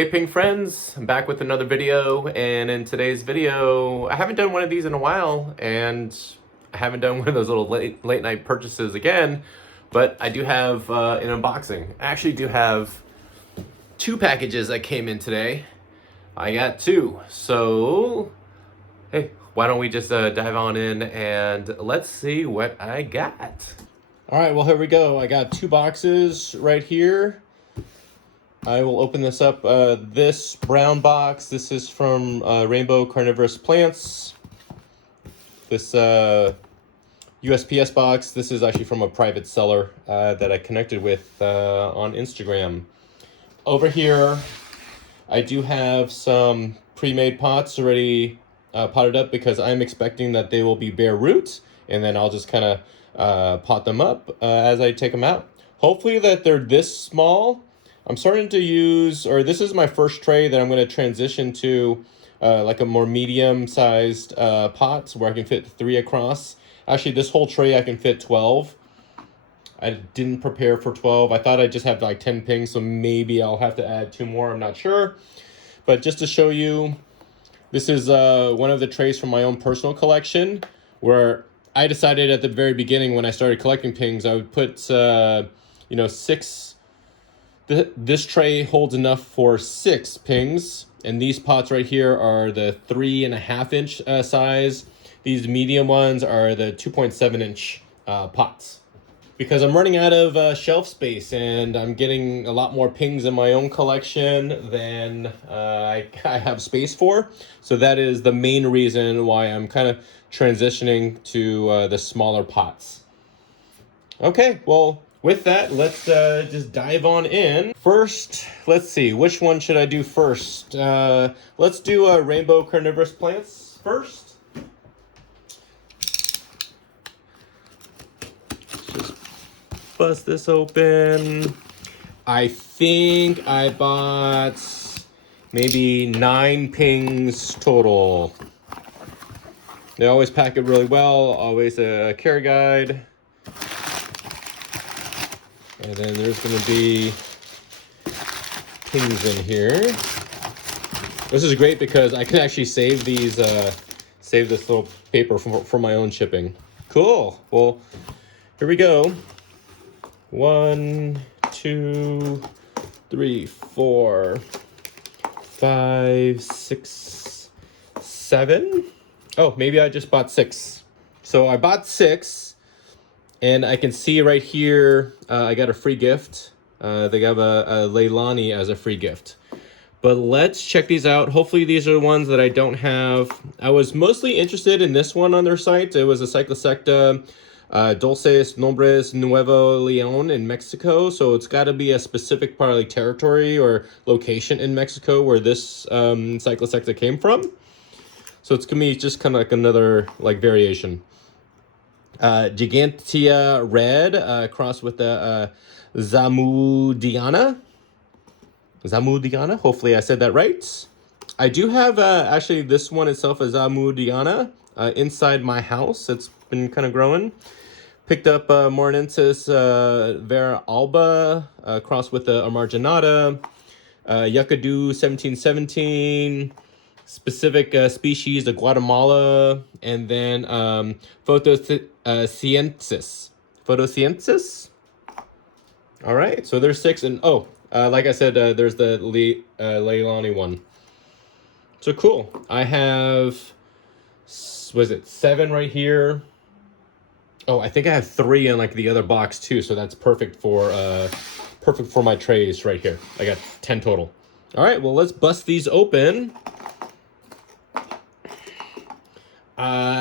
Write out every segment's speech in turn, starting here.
Hey Ping friends, I'm back with another video, and in today's video, I haven't done one of these in a while, and I haven't done one of those little late night purchases again, but I do have an unboxing. I actually do have two packages that came in today. I got two, so hey, why don't we just dive on in and let's see what I got. All right, well here we go. I got two boxes right here. I will open this up. This brown box, this is from Rainbow Carnivorous Plants. This USPS box, this is actually from a private seller that I connected with on Instagram. Over here, I do have some pre-made pots already potted up because I'm expecting that they will be bare root, and then I'll just kind of pot them up as I take them out. Hopefully that they're this small. I'm starting to use, or this is my first tray that I'm going to transition to like a more medium-sized pot where I can fit 3 across. Actually, this whole tray I can fit 12. I didn't prepare for 12. I thought I'd just have like 10 pings, so maybe I'll have to add 2 more. I'm not sure. But just to show you, this is one of the trays from my own personal collection where I decided at the very beginning when I started collecting pings, I would put, 6... This tray holds enough for 6 pings, and these pots right here are the 3.5 inch size. These medium ones are the 2.7 inch pots. Because I'm running out of shelf space, and I'm getting a lot more pings in my own collection than I have space for. So that is the main reason why I'm kind of transitioning to the smaller pots. Okay, well, with that, let's just dive on in. First, let's see, which one should I do first? Let's do Rainbow Carnivorous Plants first. Just bust this open. I think I bought maybe 9 pings total. They always pack it really well, always a care guide. And then there's going to be pings in here. This is great because I can actually save these, save this little paper for my own shipping. Cool. Well, here we go. 1, 2, 3, 4, 5, 6, 7. Oh, maybe I just bought 6. So I bought 6. And I can see right here, I got a free gift. They have a Leilani as a free gift. But let's check these out. Hopefully these are the ones that I don't have. I was mostly interested in this one on their site. It was a Cyclosecta Dulces Nombres Nuevo Leon in Mexico. So it's got to be a specific probably territory or location in Mexico where this Cyclosecta came from. So it's going to be just kind of like another like variation. Gigantia Red crossed with the Zamudiana. Hopefully I said that right. I do have actually this one itself, a Zamudiana, inside my house. It's been kind of growing. Picked up Morinensis Vera Alba crossed with the Amarginata. Yucadu 1717. Specific species of Guatemala, and then Photosciensis. All right, so there's 6, and like I said, there's the Leilani one. So cool. I have, was it 7 right here? Oh, I think I have 3 in like the other box too, so that's perfect for my trays right here. I got 10 total. All right, well let's bust these open.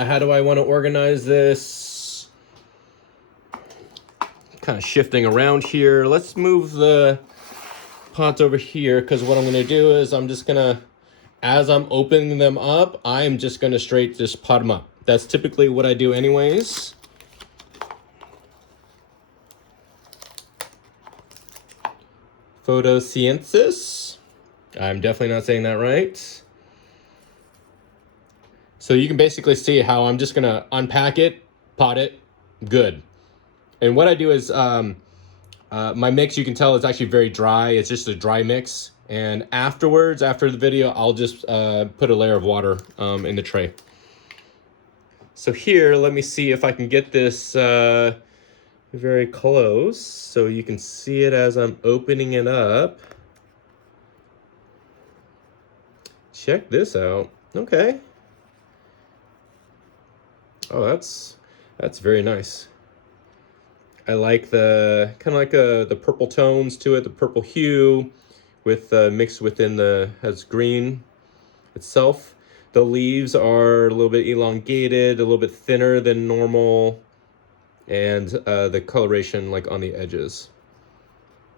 How do I want to organize this? Kind of shifting around here. Let's move the pots over here because what I'm going to do is I'm just going to, as I'm opening them up, I'm just going to straight just pot them up. That's typically what I do anyways. Photosciensis. I'm definitely not saying that right. So you can basically see how I'm just going to unpack it, pot it, good. And what I do is my mix, you can tell it's actually very dry. It's just a dry mix. And afterwards, after the video, I'll just put a layer of water in the tray. So here, let me see if I can get this very close so you can see it as I'm opening it up. Check this out. Okay. Oh, that's very nice. I like the kind of like the purple tones to it, the purple hue with mixed within has green itself. The leaves are a little bit elongated, a little bit thinner than normal, and the coloration like on the edges.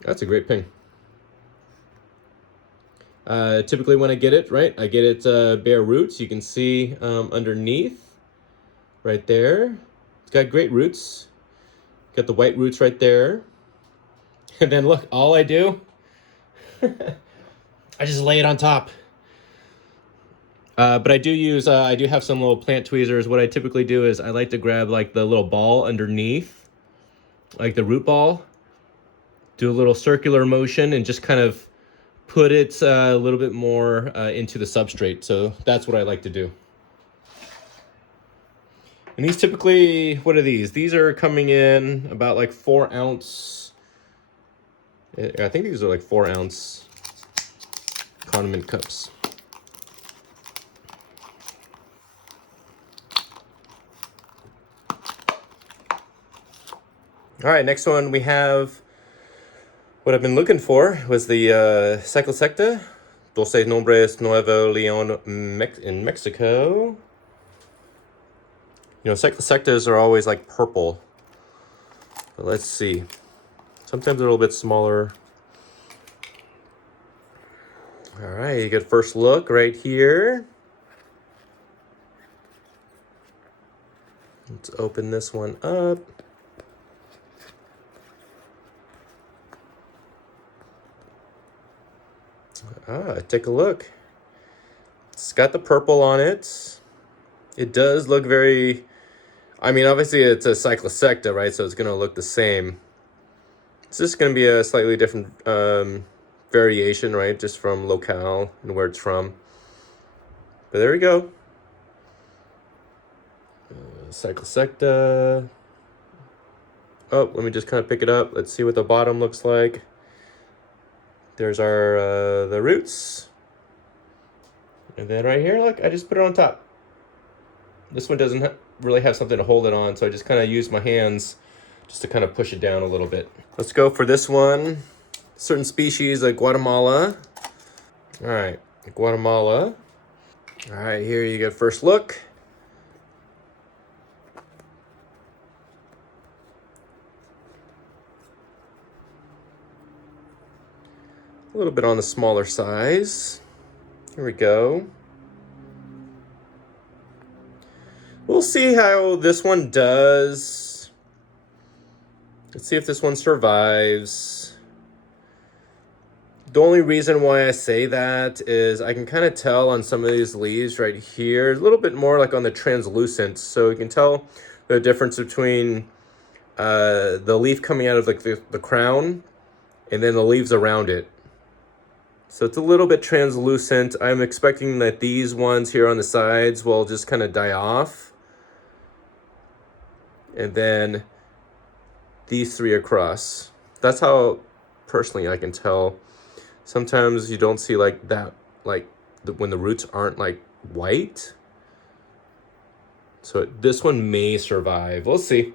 That's a great ping. Typically when I get it, right, I get it bare roots. You can see underneath right there. It's got great roots. Got the white roots right there. And then look, all I do, I just lay it on top. But I do have some little plant tweezers. What I typically do is I like to grab like the little ball underneath, like the root ball, do a little circular motion and just kind of put it a little bit more into the substrate. So that's what I like to do. And these typically, what are these? These are coming in about like 4 ounce. I think these are like 4 ounce condiment cups. All right, next one we have what I've been looking for was the Cyclosecta, Dulce Nombres Nuevo Leon in Mexico. You know, Cyclosectas are always like purple. But let's see. Sometimes they're a little bit smaller. All right, you get first look right here. Let's open this one up. Take a look. It's got the purple on it. It does look very, I mean, obviously it's a Cyclosecta, right? So it's going to look the same. It's just going to be a slightly different variation, right? Just from locale and where it's from. But there we go. Cyclosecta. Oh, let me just kind of pick it up. Let's see what the bottom looks like. There's our the roots. And then right here, look, I just put it on top. This one doesn't really have something to hold it on, so I just kind of use my hands just to kind of push it down a little bit. Let's go for this one. Certain species like Guatemala. All right, Guatemala. All right, here you get first look. A little bit on the smaller size. Here we go. We'll see how this one does. Let's see if this one survives. The only reason why I say that is I can kind of tell on some of these leaves right here, a little bit more like on the translucent. So you can tell the difference between the leaf coming out of like the crown and then the leaves around it. So it's a little bit translucent. I'm expecting that these ones here on the sides will just kind of die off. And then these three across. That's how personally I can tell. Sometimes you don't see like that, like when the roots aren't like white. So this one may survive. We'll see.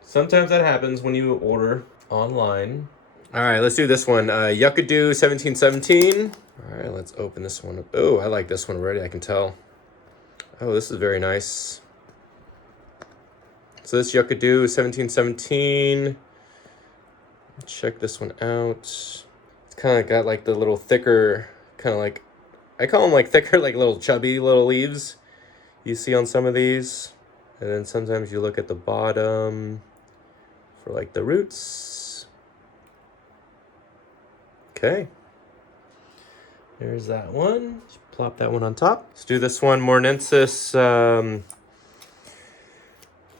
Sometimes that happens when you order online. All right, let's do this one. Yuckadoo 1717. All right, let's open this one up. Oh, I like this one already, I can tell. Oh, this is very nice. So this Yuckadoo 1717. Check this one out. It's kind of got like the little thicker, kind of like, I call them like thicker, like little chubby little leaves you see on some of these. And then sometimes you look at the bottom for like the roots. Okay, there's that one. Just plop that one on top. Let's do this one, Mornensis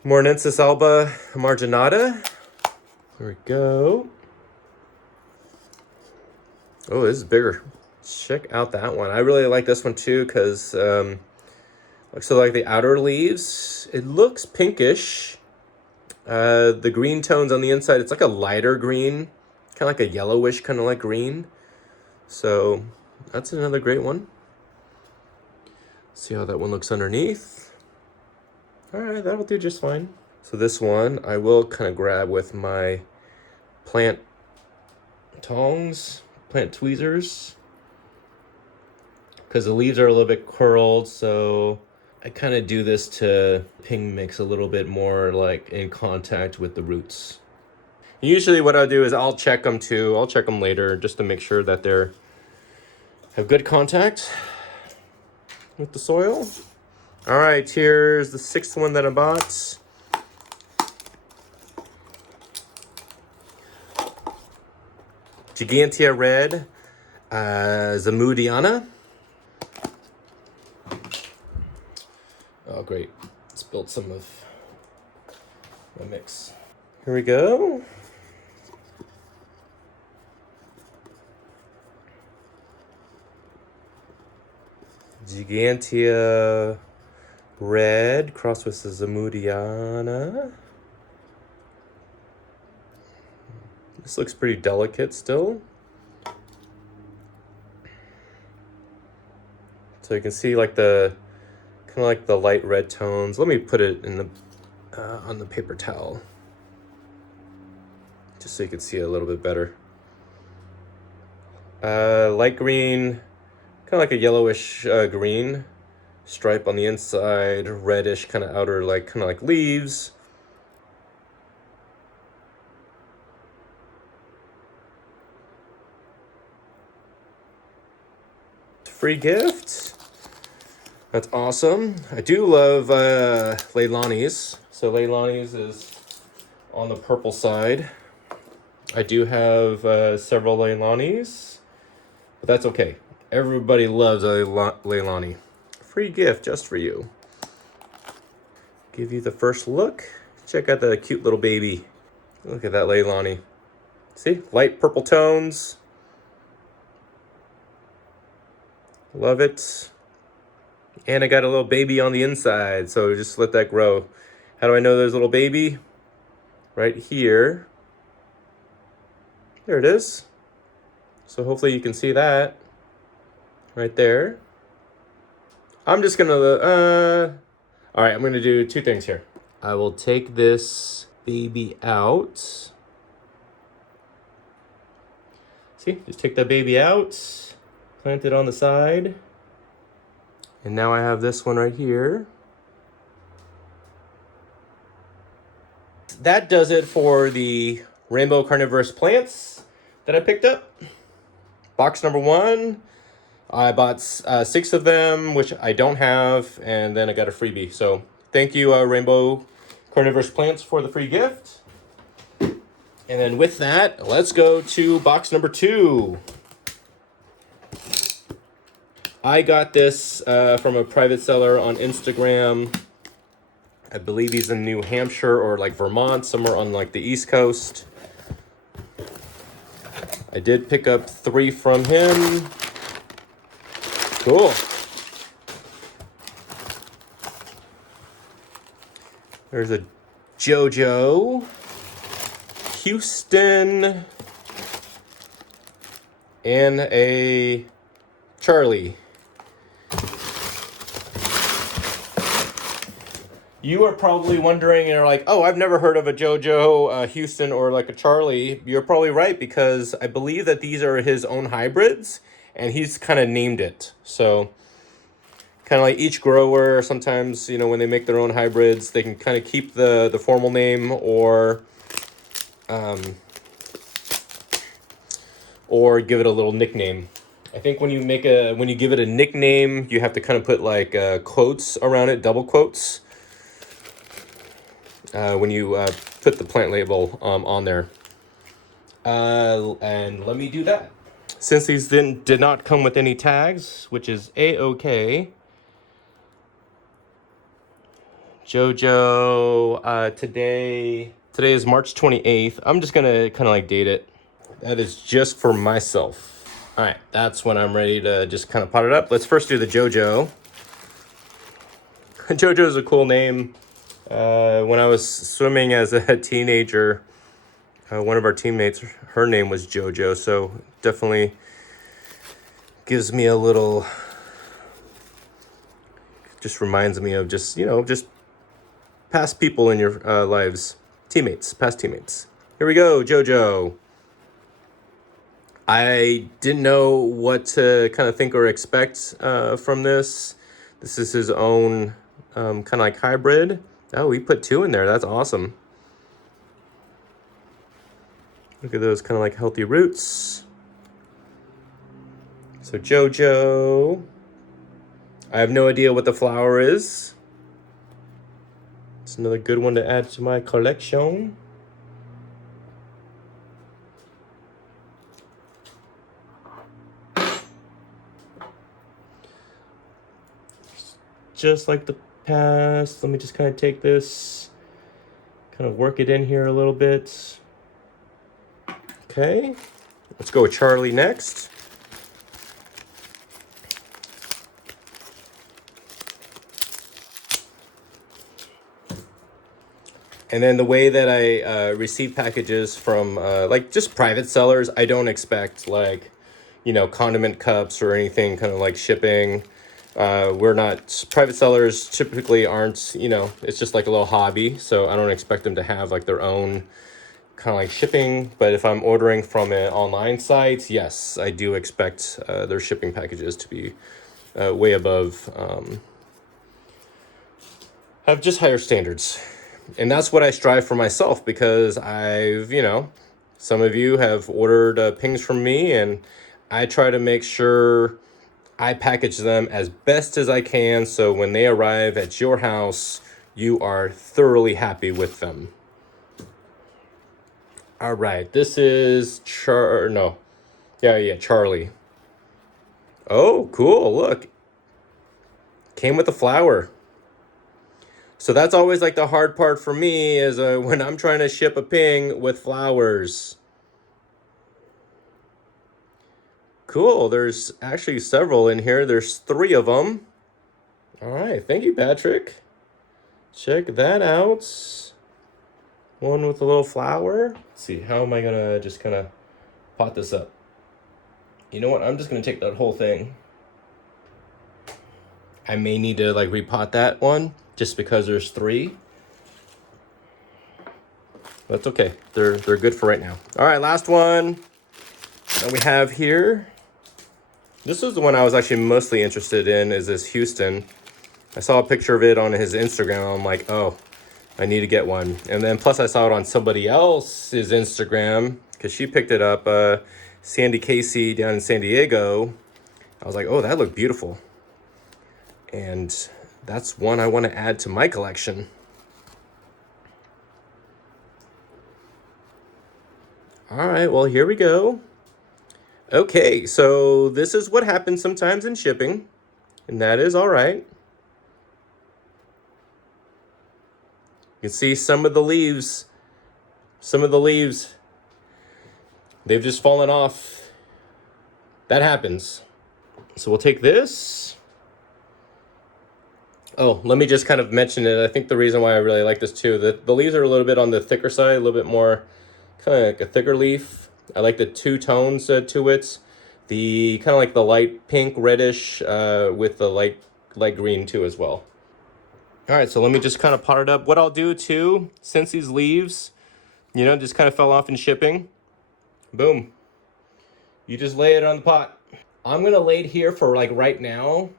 alba marginata. There we go. Oh, this is bigger. Check out that one. I really like this one too because so like the outer leaves, it looks pinkish. The green tones on the inside, it's like a lighter green, kind of like a yellowish kind of like green. So that's another great one. See how that one looks underneath. All right, that'll do just fine. So this one I will kind of grab with my plant tongs, plant tweezers, because the leaves are a little bit curled, so I kind of do this to ping mix a little bit more like in contact with the roots. Usually what I'll do is I'll check them too. I'll check them later just to make sure that they're have good contact with the soil. All right, here's the 6th one that I bought. Gigantea Red, Zamudiana. Oh, great. Spilled some of my mix. Here we go. Gigantea Red crossed with the Zamudiana. This looks pretty delicate still. So you can see like the kind of like the light red tones. Let me put it in the on the paper towel, just so you can see it a little bit better. Light green, kind of like a yellowish green stripe on the inside, reddish kind of outer, like kind of like leaves. Free gift. That's awesome. I do love Leilani's. So Leilani's is on the purple side. I do have several Leilani's, but that's okay. Everybody loves a Leilani. Free gift just for you. Give you the first look. Check out the cute little baby. Look at that Leilani. See, light purple tones. Love it. And I got a little baby on the inside, so just let that grow. How do I know there's a little baby? Right here. There it is. So hopefully you can see that. Right there. I'm just gonna, all right, I'm gonna do 2 things here. I will take this baby out. See, just take that baby out. Plant it on the side. And now I have this one right here. That does it for the rainbow carnivorous plants that I picked up. Box number 1. I bought 6 of them, which I don't have, and then I got a freebie. So thank you, Rainbow Carnivorous Plants, for the free gift. And then with that, let's go to box number 2. I got this from a private seller on Instagram. I believe he's in New Hampshire or like Vermont, somewhere on like the East Coast. I did pick up 3 from him. Cool. There's a JoJo, Houston, and a Charlie. You are probably wondering, and you're like, oh, I've never heard of a JoJo, Houston, or like a Charlie. You're probably right, because I believe that these are his own hybrids, and he's kind of named it. So kind of like each grower, sometimes, you know, when they make their own hybrids, they can kind of keep the formal name or give it a little nickname. I think when you give it a nickname, you have to kind of put like quotes around it, double quotes, when you put the plant label on there. And let me do that. Since these did not come with any tags, which is a-okay. JoJo, today is March 28th. I'm just gonna kind of like date it. That is just for myself. All right, that's when I'm ready to just kind of pot it up. Let's first do the JoJo. JoJo is a cool name. When I was swimming as a teenager, one of our teammates, her name was JoJo, so definitely gives me a little, just reminds me of just, you know, just past people in your lives. Teammates, past teammates. Here we go, JoJo. I didn't know what to kind of think or expect from this. This is his own kind of like hybrid. Oh, he put 2 in there. That's awesome. Look at those kind of like healthy roots. So JoJo. I have no idea what the flower is. It's another good one to add to my collection. Just like the past, let me just kind of take this, kind of work it in here a little bit. Okay, let's go with Charlie next. And then the way that I receive packages from like just private sellers, I don't expect like, you know, condiment cups or anything kind of like shipping. We're not, private sellers typically aren't, you know, it's just like a little hobby. So I don't expect them to have like their own kind of like shipping. But if I'm ordering from an online site, yes, I do expect their shipping packages to be way above, have just higher standards. And that's what I strive for myself, because I've, you know, some of you have ordered pings from me, and I try to make sure I package them as best as I can, so when they arrive at your house, you are thoroughly happy with them. All right, this is Charlie. Oh, cool, look. Came with a flower. So that's always like the hard part for me is when I'm trying to ship a ping with flowers. Cool, there's actually several in here. There's 3 of them. All right, thank you, Patrick. Check that out. One with a little flower. Let's see, how am I gonna just kind of pot this up? You know what, I'm just gonna take that whole thing. I may need to like repot that one just because there's 3. That's okay, they're good for right now. All right, last one that we have here. This is the one I was actually mostly interested in, is this Houston. I saw a picture of it on his Instagram. I'm like, oh, I need to get one. And then plus I saw it on somebody else's Instagram because she picked it up, Sandy Casey down in San Diego. I was like, oh, that looked beautiful. And that's one I want to add to my collection. All right, well, here we go. Okay, so this is what happens sometimes in shipping, and that is all right. You can see some of the leaves, they've just fallen off. That happens. So we'll take this. Oh, let me just kind of mention it. I think the reason why I really like this too, the leaves are a little bit on the thicker side, a little bit more kind of like a thicker leaf. I like the 2 tones to it. The kind of like the light pink, reddish, with the light green too as well. All right, so let me just kind of pot it up. What I'll do too, since these leaves, you know, just kind of fell off in shipping, boom. You just lay it on the pot. I'm gonna lay it here for like right now.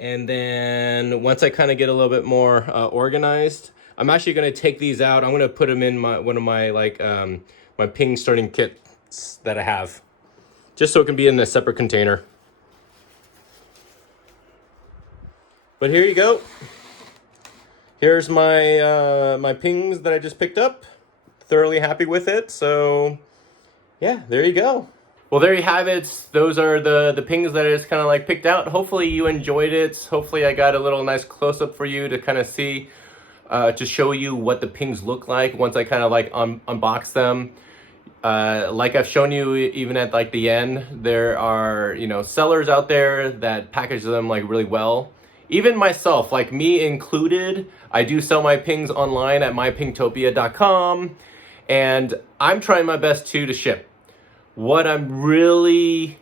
And then once I kind of get a little bit more organized, I'm actually gonna take these out. I'm gonna put them in one of my like my ping starting kits that I have, just so it can be in a separate container. But here you go. Here's my my pings that I just picked up. Thoroughly happy with it. So yeah, there you go. Well, there you have it. Those are the pings that I just kind of like picked out. Hopefully you enjoyed it. Hopefully I got a little nice close-up for you to kind of see, to show you what the pings look like once I kind of like unbox them. like I've shown you even at like the end, there are, sellers out there that package them like really well. Even myself, like me included, I do sell my pings online at mypingtopia.com, and I'm trying my best too to ship. What I'm really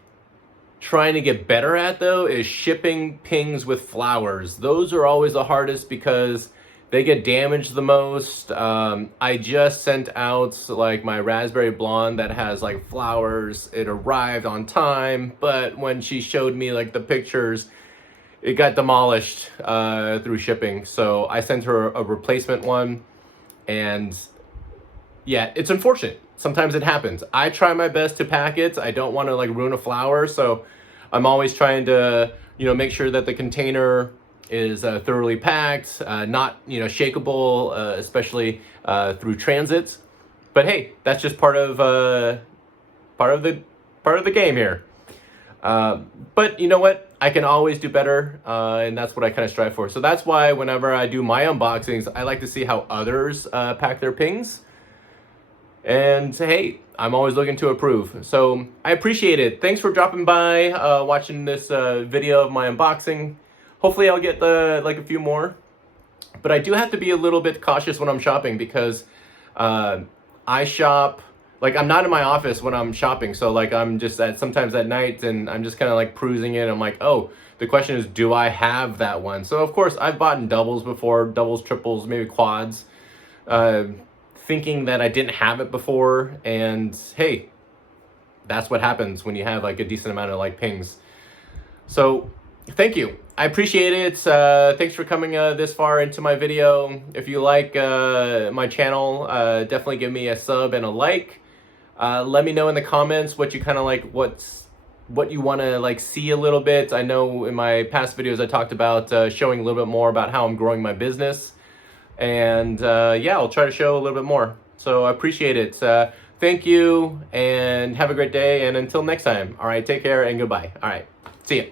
trying to get better at though is shipping pings with flowers. Those are always the hardest because they get damaged the most. I just sent out like my raspberry blonde that has like flowers. It arrived on time, but when she showed me like the pictures, it got demolished through shipping. So I sent her a replacement one, and yeah, it's unfortunate. Sometimes it happens. I try my best to pack it. I don't want to like ruin a flower, so I'm always trying to, make sure that the container is thoroughly packed, not, shakeable, especially through transits. But hey, that's just part of the game here. But you know what? I can always do better, and that's what I kind of strive for. So that's why whenever I do my unboxings, I like to see how others pack their pings. And hey, I'm always looking to improve. So I appreciate it. Thanks for dropping by, watching this video of my unboxing. Hopefully I'll get like a few more. But I do have to be a little bit cautious when I'm shopping because I shop, like I'm not in my office when I'm shopping. So like I'm just sometimes at night and I'm just kind of like cruising in. I'm like, oh, the question is, do I have that one? So of course I've bought in doubles before, doubles, triples, maybe quads. Thinking that I didn't have it before, and hey, that's what happens when you have like a decent amount of like pings. So thank you, I appreciate it. Thanks for coming this far into my video. If you like my channel, definitely give me a sub and a like. Let me know in the comments what you kind of like, what you want to like see a little bit. I know in my past videos I talked about showing a little bit more about how I'm growing my business. And yeah, I'll try to show a little bit more. So I appreciate it. Thank you, and have a great day. And until next time, all right, take care and goodbye. All right, see ya.